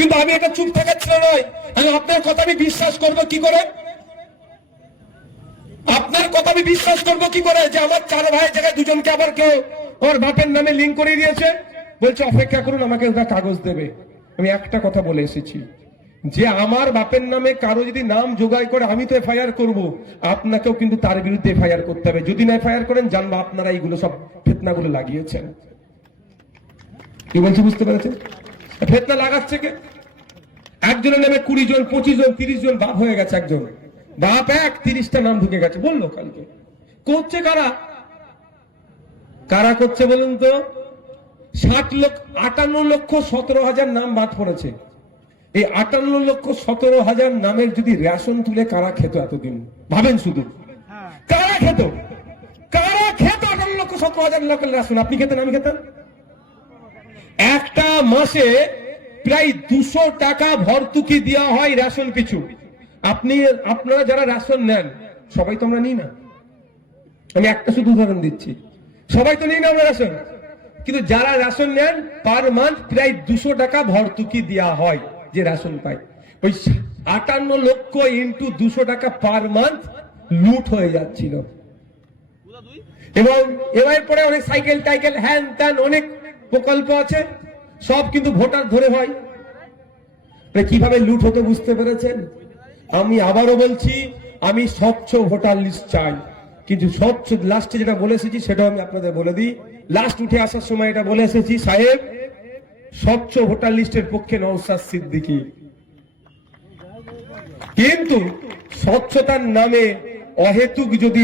কিন্তু আমি এটা চুপ থাকার ছিল নয়, আমি আপনার কথা আমি বিশ্বাস করবো কি করে? আপনার কথা আমি বিশ্বাস করবো কি করে যে আমার 4 ভাইয়ের জায়গায় দুজনকে আবার কেউ ওর বাপের নামে লিঙ্ক করে দিয়েছে? বলছে অপেক্ষা করুন, আমাকে ওটা কাগজ দেবে। আমি একটা কথা বলে এসেছি, যে আমার বাপের নামে কারো যদি নাম জোগাড় করে আমি তো এফআইআর করব, আপনাকেও কিন্তু তার বিরুদ্ধে এফআইআর করতে হবে। যদি না এফআইআর করেন জানবো আপনারা এইগুলো সব ফিতনাগুলো লাগিয়েছেন। কি বলছি বুঝতে পেরেছেন? ফিতনা লাগাচ্ছে কে? একজনের নামে 20 জন 25 জন 30 জন বাপ হয়ে গেছে। একজন বাপ 30টা নাম ঢুকে গেছে বললো কালকে। করছে কারা? কারা করছে বলুন তো? 58,17,000 নাম বাদ পড়েছে। এই 58,17,000 নামের যদি রেশন তুলে কারা খেত এতদিন? ভাবেন শুধু কারা খেত? কারা খেত 58,17,000 লোকের রেশন? আপনি খেতেন, আমি খেতাম। একটা মাসে প্রায় 200 টাকা ভর্তুকি দেওয়া হয় রেশন পিছু। আপনারা যারা রেশন নেন, সবাই তো আমরা নিই না, আমি একটা শুধু উদাহরণ দিচ্ছি, সবাই তো নিই না আমরা রেশন, কিন্তু যারা রেশন নেন পার মান্থ প্রায় 200 টাকা ভর্তুকি দেওয়া হয় যে রেশন পায়। ওই 58 লক্ষ ইন্টু 200 টাকা পার মান্থ লুট হয়ে যাচ্ছিল। এবং এর পরে অনেক সাইকেল টাইকেল হ্যান ত্যান অনেক প্রকল্প আছে, সব কিন্তু ভোটার ধরে হয়। কিভাবে লুট হতে বুঝতে পেরেছেন? আমি আবারও বলছি, আমি স্বচ্ছ ভোটার লিস্ট চাই, কিন্তু স্বচ্ছ লাস্টে যেটা বলে এসেছি সেটাও আমি আপনাদের বলে দিই। লাস্ট উঠে আসার সময় এটা বলে এসেছি, সাহেব স্বচ্ছ ভোটার লিস্টের পক্ষে নওশাদ সিদ্দিকী, কিন্তু স্বচ্ছতার নামে অহেতুক যদি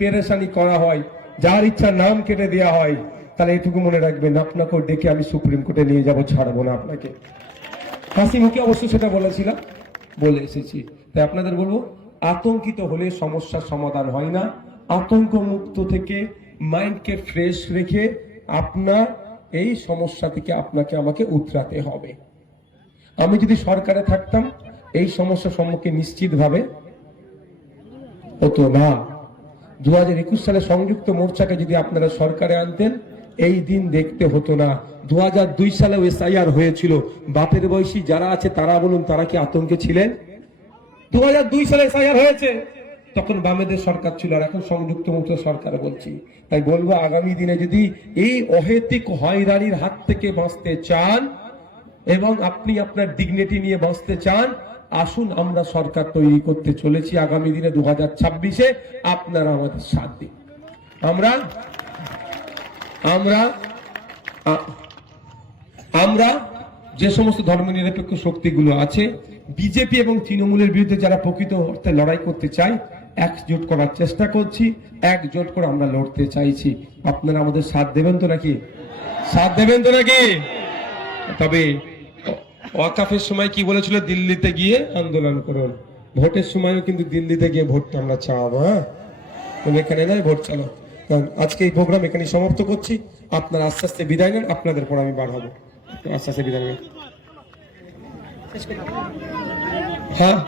পেরেশানি করা হয়, যার ইচ্ছা নাম কেটে দেওয়া হয়, তাহলে এটুকু মনে রাখবেন, আপনাকেও ডেকে আমি সুপ্রিম কোর্টে নিয়ে যাব, ছাড়বো না আপনাকে। হাসি মুখে অবশ্য সেটা বলেছিলাম, বলে এসেছি। তাই আপনাদের বলবো, আতঙ্কিত হলে সমস্যার সমাধান হয় না। আতঙ্ক মুক্ত থেকে মাইন্ডকে ফ্রেশ রেখে আপনার এই সমস্যা থেকে আপনাকে আমাকে উতরাতে হবে। আমি যদি সরকারে থাকতাম এই সমস্যার সম্মুখীন নিশ্চিতভাবে হতো না। 2021 সালে সংযুক্ত মোর্চাকে যদি আপনারা সরকারে আনতেন এই দিন দেখতে হতো না। 2002 সালে এসআইআর হয়েছিল। বাপের বয়সী যারা আছে তারা বলুন, তারা কি আতঙ্কে ছিলেন? 2002 সালে এসআইআর হয়েছে, তখন বামেদের সরকার ছিল, আর এখন সংযুক্ত মোর্চা সরকার বলছি। তাই বলবো, আগামী দিনে যদি এই অহেতুক হয়রানির হাত থেকে বাঁচতে চান এবং আপনি আপনার ডিগনিটি নিয়ে বাঁচতে চান, আসুন আমরা সরকার তৈরি করতে চলেছি আগামী দিনে 2026-এ। আপনারা আমাদের সাথ দিন। আমরা যে সমস্ত ধর্মনিরপেক্ষ শক্তিগুলো আছে, বিজেপি এবং তৃণমূলের বিরুদ্ধে যারা প্রকৃত অর্থে লড়াই করতে চায়, একজোট করার চেষ্টা করছি, একজোট করে আমরা লড়তে চাইছি। আপনারা আমাদের সাথ দেবেন তো নাকি? সাথ দেবেন তো নাকি? তবে ওয়াকাফের সময় কি বলেছিল? দিল্লিতে গিয়ে আন্দোলন করুন। ভোটের সময়ও কিন্তু দিল্লিতে গিয়ে ভোটটা আমরা চাওয়াবো। হ্যাঁ, এখানে নয়, ভোট চালো। আজকে এই প্রোগ্রাম এখানে সমাপ্ত করছি। আপনারা আস্তে আস্তে বিদায় নেন, আপনাদের পর আমি বার হবো। আস্তে আস্তে বিদায় নেন। হ্যাঁ।